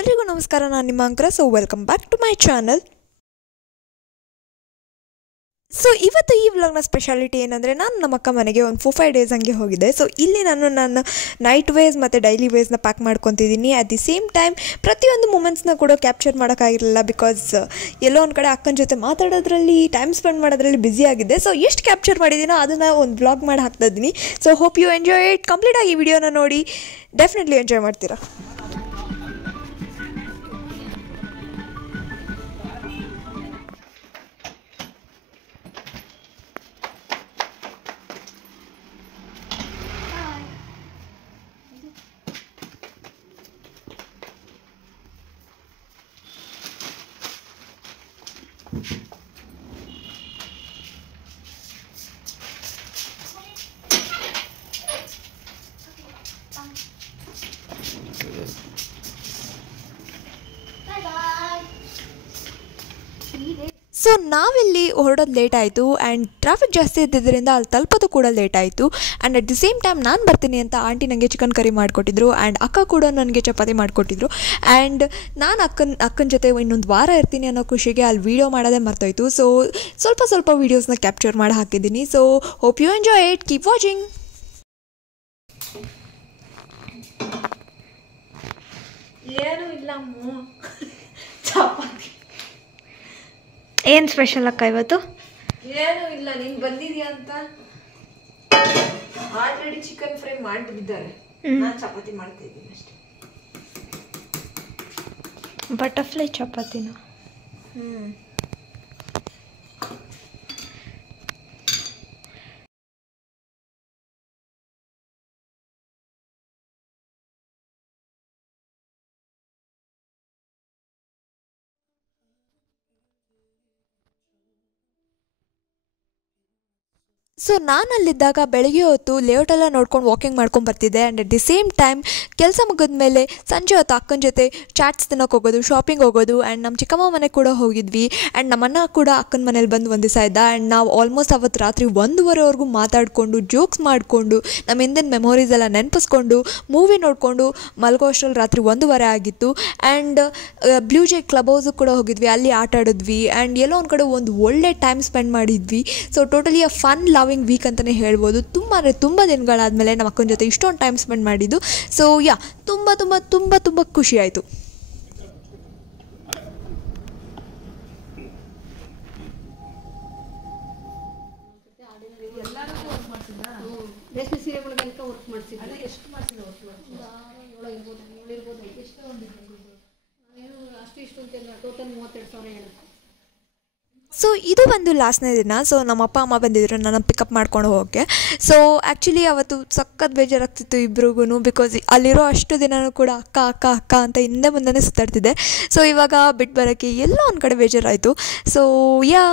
ಎಲ್ರಿಗೂ ನಮಸ್ಕಾರ, ನಾನು ನಿಮ್ಮ ಅಂಕರ. So welcome back to my channel. So ಇವತ್ತು ಈ ವ್ಲಾಗ್ನ ಸ್ಪೆಷಾಲಿಟಿ ಏನಂದರೆ, ನಾನು ನಮ್ಮ ಅಕ್ಕ ಮನೆಗೆ ಒಂದು 4-5 ಡೇಸ್ ಹಂಗೆ ಹೋಗಿದ್ದೆ. ಸೊ ಇಲ್ಲಿ ನಾನು ನೈಟ್ ವೇಸ್ ಮತ್ತು ಡೈಲಿ ವೇಸ್ನ ಪ್ಯಾಕ್ ಮಾಡ್ಕೊತಿದ್ದೀನಿ. ಅಟ್ ದಿ ಸೇಮ್ ಟೈಮ್ ಪ್ರತಿಯೊಂದು ಮೂಮೆಂಟ್ಸ್ನ ಕೂಡ ಕ್ಯಾಪ್ಚರ್ ಮಾಡೋಕ್ಕಾಗಿರಲಿಲ್ಲ, ಬಿಕಾಸ್ ಎಲ್ಲೋ ಒಂದು ಕಡೆ ಅಕ್ಕನ ಜೊತೆ ಮಾತಾಡೋದ್ರಲ್ಲಿ, ಟೈಮ್ ಸ್ಪೆಂಡ್ ಮಾಡೋದ್ರಲ್ಲಿ ಬ್ಯುಸಿ ಆಗಿದ್ದೆ. ಸೊ ಎಷ್ಟು ಕ್ಯಾಪ್ಚರ್ ಮಾಡಿದ್ದೀನೋ ಅದನ್ನು ಒಂದು ವ್ಲಾಗ್ ಮಾಡಿ ಹಾಕ್ತಾಯಿದ್ದೀನಿ. So hope you enjoy it. ಕಂಪ್ಲೀಟಾಗಿ ಈ ವಿಡಿಯೋನ ನೋಡಿ, ಡೆಫಿನೆಟ್ಲಿ ಎಂಜಾಯ್ ಮಾಡ್ತೀರಾ. ಸೊ ನಾವಿಲ್ಲಿ ಹೊರಡೋದು ಲೇಟ್ ಆಯಿತು ಆ್ಯಂಡ್ ಟ್ರಾಫಿಕ್ ಜಾಸ್ತಿ ಇದ್ದಿದ್ದರಿಂದ ಅಲ್ಲಿ ತಲುಪೋದು ಕೂಡ ಲೇಟ್ ಆಯಿತು. And at the same time ನಾನು ಬರ್ತೀನಿ ಅಂತ ಆಂಟಿ ನನಗೆ ಚಿಕನ್ ಕರಿ ಮಾಡಿಕೊಟ್ಟಿದ್ರು ಆ್ಯಂಡ್ ಅಕ್ಕ ಕೂಡ ನನಗೆ ಚಪಾತಿ ಮಾಡಿಕೊಟ್ಟಿದ್ರು. ಆ್ಯಂಡ್ ನಾನು ಅಕ್ಕನ ಜೊತೆ ಇನ್ನೊಂದು ವಾರ ಇರ್ತೀನಿ ಅನ್ನೋ ಖುಷಿಗೆ ಅಲ್ಲಿ ವೀಡಿಯೋ ಮಾಡೋದೇ ಮರ್ತೋಯ್ತು. ಸೊ ಸ್ವಲ್ಪ ವೀಡಿಯೋಸ್ನ ಕ್ಯಾಪ್ಚರ್ ಮಾಡಿ ಹಾಕಿದ್ದೀನಿ. So hope you enjoy it. Keep watching. ಏನೂ ಇಲ್ಲ ಚಪಾತಿ. ಏನು ಸ್ಪೆಷಲ್ ಅಕ್ಕ ಇವತ್ತು? ಏನೂ ಇಲ್ಲ, ನೀನು ಬಂದಿದ್ಯಾ ಅಂತ ಆಲ್ರೆಡಿ ಚಿಕನ್ ಫ್ರೈ ಮಾಡಿಬಿಟ್ಟಿದ್ದಾರೆ. ನಾನು ಚಪಾತಿ ಮಾಡ್ತಾ ಇದ್ದೀನಿ ಅಷ್ಟೇ. ಬಟರ್ಫ್ಲೈ ಚಪಾತಿನ? ಸೊ ನಾನಲ್ಲಿದ್ದಾಗ ಬೆಳಗ್ಗೆ ಹೊತ್ತು ಲೇಔಟೆಲ್ಲ ನೋಡ್ಕೊಂಡು ವಾಕಿಂಗ್ ಮಾಡ್ಕೊಂಡು ಬರ್ತಿದ್ದೆ. And at the same time ಕೆಲಸ ಮುಗಿದ ಮೇಲೆ ಸಂಜೆ ಹೊತ್ತು ಅಕ್ಕನ ಜೊತೆ ಚಾಟ್ಸ್ ತಿನ್ನೋಕೆ ಹೋಗೋದು, ಶಾಪಿಂಗ್ ಹೋಗೋದು. ಆ್ಯಂಡ್ ನಮ್ಮ ಚಿಕ್ಕಮ್ಮ ಮನೆಗೆ ಕೂಡ ಹೋಗಿದ್ವಿ. ಆ್ಯಂಡ್ ನಮ್ಮನ್ನ ಕೂಡ ಅಕ್ಕನ ಮನೇಲಿ ಬಂದು ಒಂದು ದಿವಸ ಇದ್ದ. ಆ್ಯಂಡ್ ನಾವು ಆಲ್ಮೋಸ್ಟ್ ಅವತ್ತು ರಾತ್ರಿ 1:30ವರೆಗೂ ಮಾತಾಡಿಕೊಂಡು, ಜೋಕ್ಸ್ ಮಾಡಿಕೊಂಡು, ನಮ್ಮ ಹಿಂದಿನ ಮೆಮೊರೀಸ್ ಎಲ್ಲ ನೆನಪಿಸ್ಕೊಂಡು, ಮೂವಿ ನೋಡಿಕೊಂಡು ಮಲಗೋ ಅಷ್ಟರಲ್ಲಿ ರಾತ್ರಿ 1:30 ಆಗಿತ್ತು. ಆ್ಯಂಡ್ ಬ್ಲೂ ಜೈ ಕ್ಲಬ್ ಹೌಸಿಗೆ ಕೂಡ ಹೋಗಿದ್ವಿ, ಅಲ್ಲಿ ಆಟ ಆಡಿದ್ವಿ. ಆ್ಯಂಡ್ ಎಲ್ಲೋ ಒಂದು ಕಡೆ ಒಂದು ಒಳ್ಳೆ ಟೈಮ್ ಸ್ಪೆಂಡ್ ಮಾಡಿದ್ವಿ. So totally a fun loving week ಅಂತಲೇ ಹೇಳ್ಬೋದು. ತುಂಬ ದಿನಗಳಾದಮೇಲೆ ನಮ್ಮ ಅಕ್ಕನ ಜೊತೆ ಇಷ್ಟೊಂದು ಟೈಮ್ ಸ್ಪೆಂಡ್ ಮಾಡಿದ್ದು. ಸೊ ಯಾ, ತುಂಬ ಖುಷಿ ಆಯಿತು. ರೇಷ್ಮೆ ಸೀರೆಗಳಿಗೆಲ್ಲ ವರ್ಕ್ ಮಾಡಿಸಿದ್ದೆ. ಎಷ್ಟು ಮಾಡಿಸಿದ ವರ್ಕ್ ಅಷ್ಟು ಅಂತೆಲ್ಲ ಟೋಟಲ್ 32,000 ಹೇಳುತ್ತೆ. ಸೊ ಇದು ಒಂದು ಲಾಸ್ಟ್ನೇ ದಿನ. ಸೊ ನಮ್ಮ ಅಪ್ಪ ಅಮ್ಮ ಬಂದಿದ್ದರು ನನ್ನ ಪಿಕಪ್ ಮಾಡ್ಕೊಂಡು ಹೋಗೋಕ್ಕೆ. ಸೊ ಆ್ಯಕ್ಚುಲಿ ಅವತ್ತು ಸಖತ್ ಬೇಜಾರಾಗ್ತಿತ್ತು ಇಬ್ರಿಗೂ, ಬಿಕಾಸ್ ಅಲ್ಲಿರೋ ಅಷ್ಟು ದಿನವೂ ಕೂಡ ಅಕ್ಕ ಅಂತ ಹಿಂದೆ ಮುಂದೆ ಸುತ್ತಾಡ್ತಿದ್ದೆ. ಸೊ ಇವಾಗ ಬಿಟ್ಟು ಬರೋಕ್ಕೆ ಎಲ್ಲೋ ಒಂದು ಕಡೆ ಬೇಜಾರಾಯಿತು. ಸೊ ಯಾ,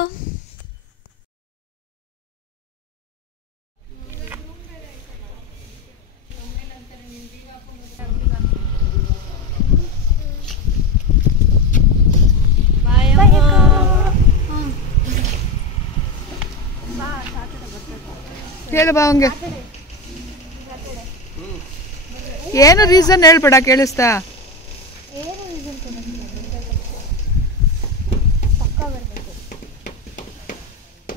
ಹೇಳು ಬಾ ಹಂಗೆ. ಏನು ರೀಸನ್ ಹೇಳ್ಬೇಡ, ಕೇಳಿಸ್ತಾ?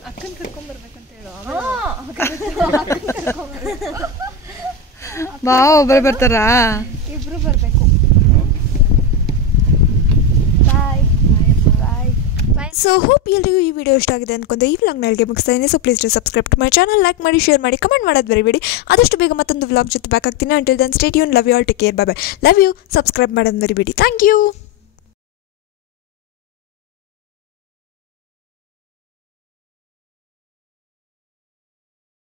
ಅಕ್ಕನ ಕರ್ಕೊಂಬರ್ಬೇಕಂತ ಹೇಳೋ. ಬಾ, ಒಬ್ಬರು ಬರ್ತಾರಾ? ಇಬ್ರು ಬರಬೇಕು. ಸೊ ಹೋಪ್ ಎಲ್ರಿಗೂ ಈ ವಿಡಿಯೋ ಇಷ್ಟ ಆಗಿದೆ ಅನ್ಕೊಂಡೆ. ಈ ವ್ಲಾಗ್ನ ಎಲ್ಲಿಗೆ ಮುಗಿಸ್ತಾ ಇದ್ದೀನಿ. So please to subscribe to my channel, like ಮಾಡಿ, ಶೇರ್ ಮಾಡಿ, ಕಮೆಂಟ್ ಮಾಡೋದು ಬರೀಬೇಡಿ. ಆದಷ್ಟು ಬೇಗ ಮತ್ತೊಂದು ವ್ಲಾಗ್ ಜೊತೆ ಬ್ಯಾಕ್ ಆಗ್ತೀನಿ. Until then stay tune. Love you all, take care, bye bye. Love you. Subscribe ಮಾಡೋದು ಬರೀಬೇಡಿ. Thank you.